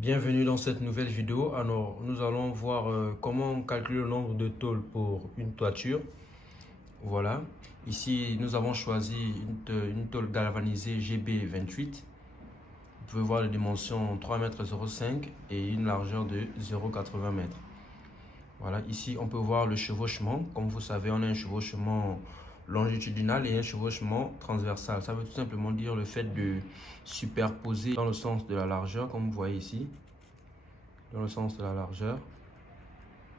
Bienvenue dans cette nouvelle vidéo. Alors, nous allons voir comment calculer le nombre de tôles pour une toiture. Voilà. Ici, nous avons choisi une tôle galvanisée GB28. Vous pouvez voir les dimensions 3,05 m et une largeur de 0,80 m. Voilà. Ici, on peut voir le chevauchement. Comme vous savez, on a un chevauchement longitudinal et un chevauchement transversal. Ça veut tout simplement dire le fait de superposer dans le sens de la largeur, comme vous voyez ici, dans le sens de la largeur,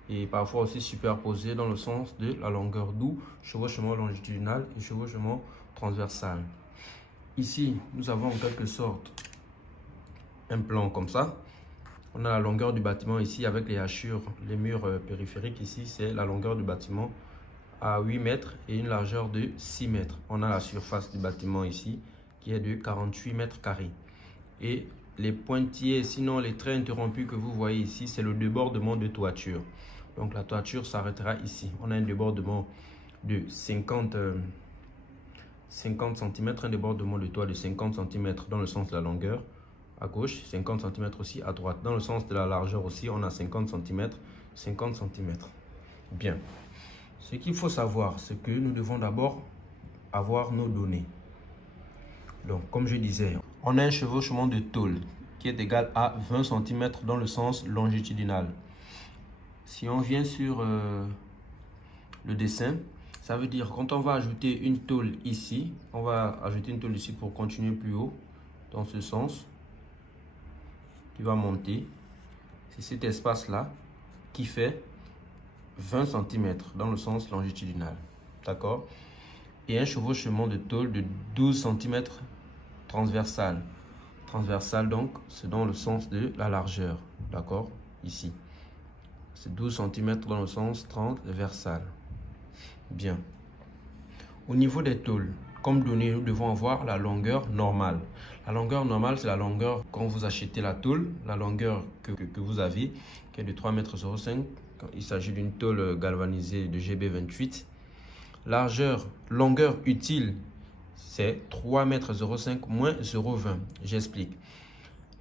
et parfois aussi superposer dans le sens de la longueur, d'où chevauchement longitudinal et chevauchement transversal. Ici, nous avons en quelque sorte un plan comme ça. On a la longueur du bâtiment ici avec les hachures, les murs périphériques. Ici, c'est la longueur du bâtiment à 8 mètres et une largeur de 6 mètres. On a la surface du bâtiment ici qui est de 48 mètres carrés. Et les pointillés, sinon les traits interrompus que vous voyez ici, c'est le débordement de toiture. Donc la toiture s'arrêtera ici. On a un débordement de 50 cm, un débordement de toit de 50 cm dans le sens de la longueur à gauche, 50 cm aussi à droite. Dans le sens de la largeur aussi, on a 50 cm, 50 cm. Bien. Ce qu'il faut savoir, c'est que nous devons d'abord avoir nos données. Donc, comme je disais, on a un chevauchement de tôle qui est égal à 20 cm dans le sens longitudinal. Si on vient sur le dessin, ça veut dire quand on va ajouter une tôle ici, on va ajouter une tôle ici pour continuer plus haut, dans ce sens, qui va monter. C'est cet espace-là qui fait 20 cm dans le sens longitudinal. D'accord? Et un chevauchement de tôle de 12 cm transversal. Transversal, donc, c'est dans le sens de la largeur. D'accord? Ici. C'est 12 cm dans le sens transversal. Bien. Au niveau des tôles, comme donné, nous devons avoir la longueur normale. La longueur normale, c'est la longueur quand vous achetez la tôle, la longueur que vous avez, qui est de 3,05 m. Il s'agit d'une tôle galvanisée de GB28. Largeur, longueur utile, c'est 3,05 m moins 0,20 m. J'explique.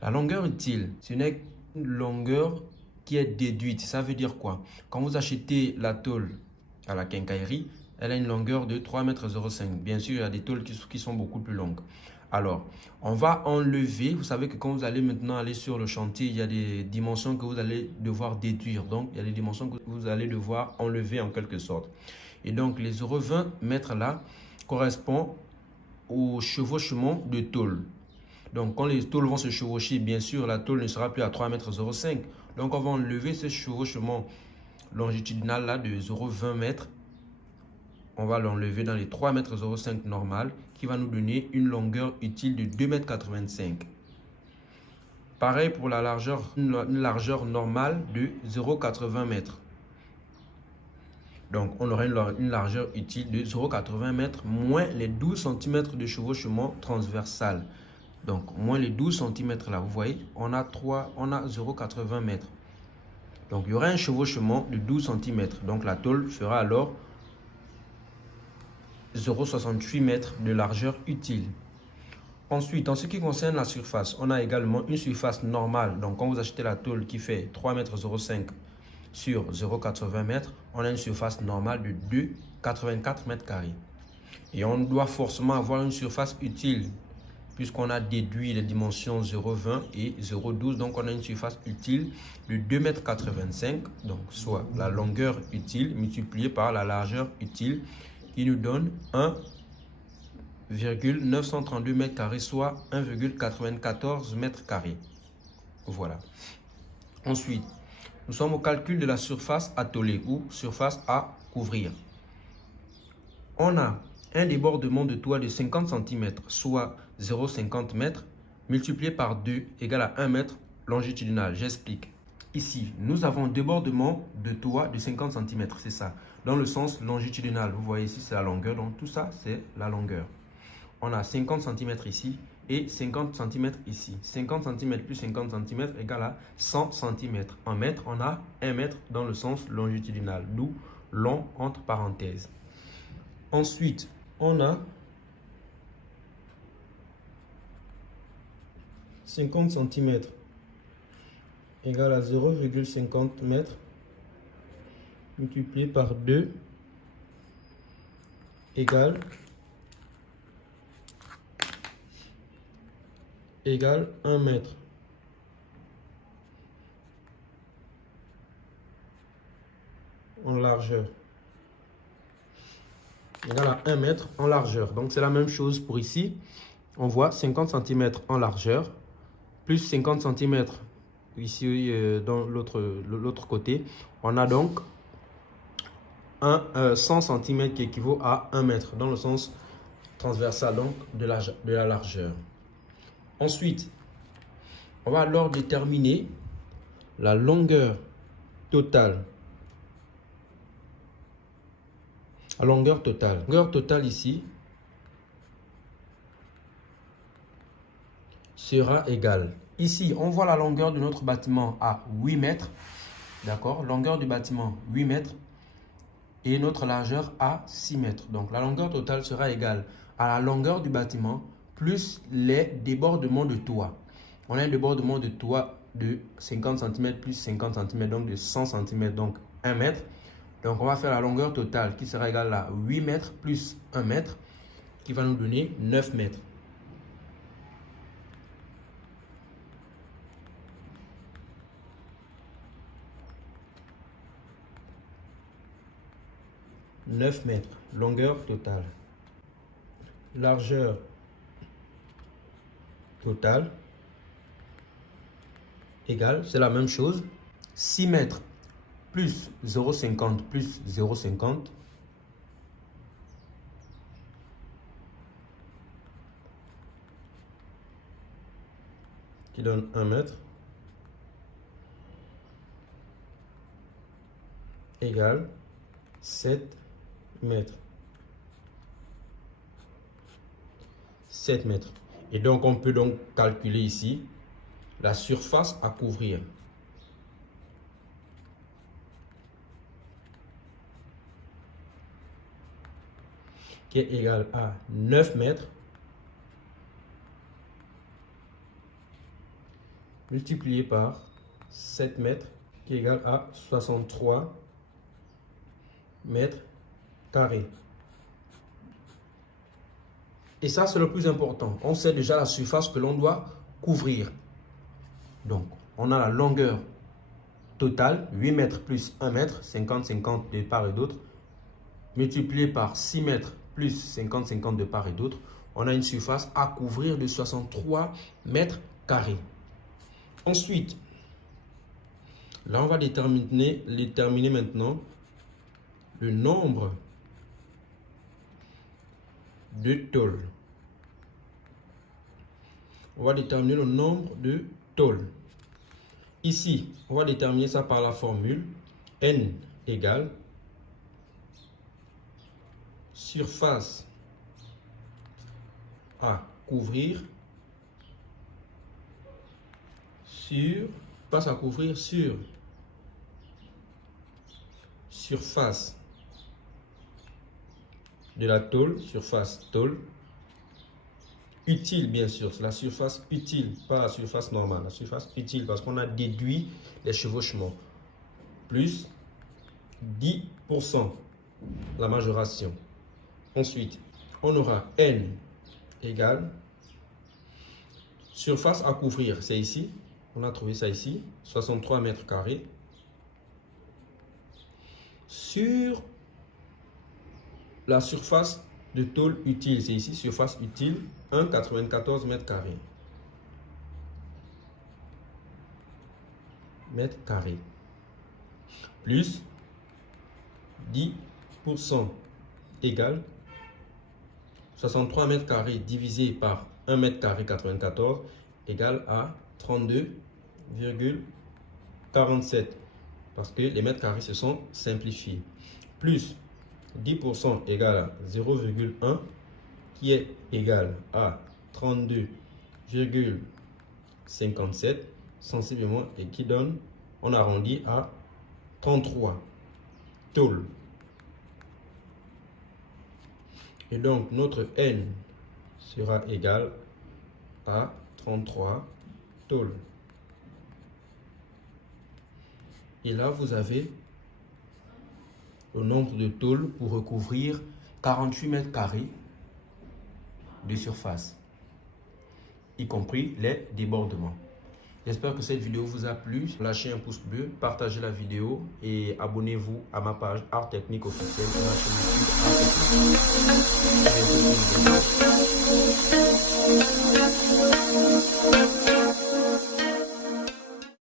La longueur utile, ce n'est qu'une longueur qui est déduite. Ça veut dire quoi? Quand vous achetez la tôle à la quincaillerie, elle a une longueur de 3,05 m. Bien sûr, il y a des tôles qui sont beaucoup plus longues. Alors, on va enlever. Vous savez que quand vous allez maintenant aller sur le chantier, il y a des dimensions que vous allez devoir déduire. Donc, il y a des dimensions que vous allez devoir enlever en quelque sorte. Et donc, les 0,20 m là correspondent au chevauchement de tôle. Donc, quand les tôles vont se chevaucher, bien sûr, la tôle ne sera plus à 3,05 m. Donc, on va enlever ce chevauchement longitudinal là de 0,20 m. On va l'enlever dans les 3,05 m normal qui va nous donner une longueur utile de 2,85 m. Pareil pour la largeur, une largeur normale de 0,80 m. Donc, on aura une largeur utile de 0,80 m moins les 12 cm de chevauchement transversal. Donc, moins les 12 cm là, vous voyez, on a 0,80 m. Donc, il y aura un chevauchement de 12 cm. Donc, la tôle fera alors 0,68 m de largeur utile. Ensuite, en ce qui concerne la surface, on a également une surface normale. Donc, quand vous achetez la tôle qui fait 3,05 m sur 0,80 m, on a une surface normale de 2,84 m². Et on doit forcément avoir une surface utile puisqu'on a déduit les dimensions 0,20 et 0,12. Donc, on a une surface utile de 2,85 m, donc soit la longueur utile multipliée par la largeur utile qui nous donne 1,932 m², soit 1,94 m². Voilà. Ensuite, nous sommes au calcul de la surface à tôler ou surface à couvrir. On a un débordement de toit de 50 cm, soit 0,50 m, multiplié par 2 égale à 1 m longitudinal. J'explique. Ici, nous avons un débordement de toit de 50 cm, c'est ça, dans le sens longitudinal. Vous voyez ici, c'est la longueur, donc tout ça, c'est la longueur. On a 50 cm ici et 50 cm ici. 50 cm plus 50 cm égale à 100 cm. En mètres, on a 1 m dans le sens longitudinal, d'où long entre parenthèses. Ensuite, on a 50 cm égale à 0,50 mètres multiplié par 2 égale 1 mètre. En largeur. Égale à 1 mètre en largeur. Donc c'est la même chose pour ici. On voit 50 cm en largeur plus 50 cm ici dans l'autre côté. On a donc 100 cm qui équivaut à 1 mètre dans le sens transversal donc de la largeur. Ensuite, on va alors déterminer la longueur totale. La longueur totale. La longueur totale ici sera égale. Ici, on voit la longueur de notre bâtiment à 8 mètres. D'accord? Longueur du bâtiment 8 mètres et notre largeur à 6 mètres. Donc, la longueur totale sera égale à la longueur du bâtiment plus les débordements de toit. On a un débordement de toit de 50 cm plus 50 cm, donc de 100 cm, donc 1 mètre. Donc, on va faire la longueur totale qui sera égale à 8 mètres plus 1 mètre qui va nous donner 9 mètres. « 9 mètres, longueur totale. Largeur totale égale, c'est la même chose, 6 mètres plus 0,50 plus 0,50 qui donne 1 mètre égale 7 mètres. 7 mètres. Et donc, on peut donc calculer ici la surface à couvrir. Qui est égale à 9 mètres multiplié par 7 mètres qui est égal à 63 mètres carrés. Et ça, c'est le plus important. On sait déjà la surface que l'on doit couvrir. Donc, on a la longueur totale, 8 mètres plus 1 mètre, 50-50 de part et d'autre, multiplié par 6 mètres plus 50-50 de part et d'autre. On a une surface à couvrir de 63 mètres carrés. Ensuite, là, on va déterminer maintenant le nombre de tôles. On va déterminer le nombre de tôles. Ici, on va déterminer ça par la formule N égale surface à couvrir sur surface de la tôle, surface tôle, utile bien sûr, c'est la surface utile, pas la surface normale, la surface utile parce qu'on a déduit les chevauchements, plus 10%, la majoration. Ensuite, on aura N égale surface à couvrir, c'est ici, on a trouvé ça ici, 63 mètres carrés, sur la surface de tôle utile, c'est ici, surface utile, 1,94 mètres carrés. Plus 10% égale 63 mètres carrés divisé par 1 mètre carré 94 égale à 32,47 parce que les mètres carrés se sont simplifiés. Plus 10% égale à 0,1 qui est égal à 32,57 sensiblement et qui donne, on arrondit à 33 tôles. Et donc notre N sera égal à 33 tôles. Et là, vous avez le nombre de tôles pour recouvrir 48 mètres carrés de surface, y compris les débordements. J'espère que cette vidéo vous a plu. Lâchez un pouce bleu, partagez la vidéo et abonnez-vous à ma page Art Technique officielle sur la chaîne YouTube Art Technique.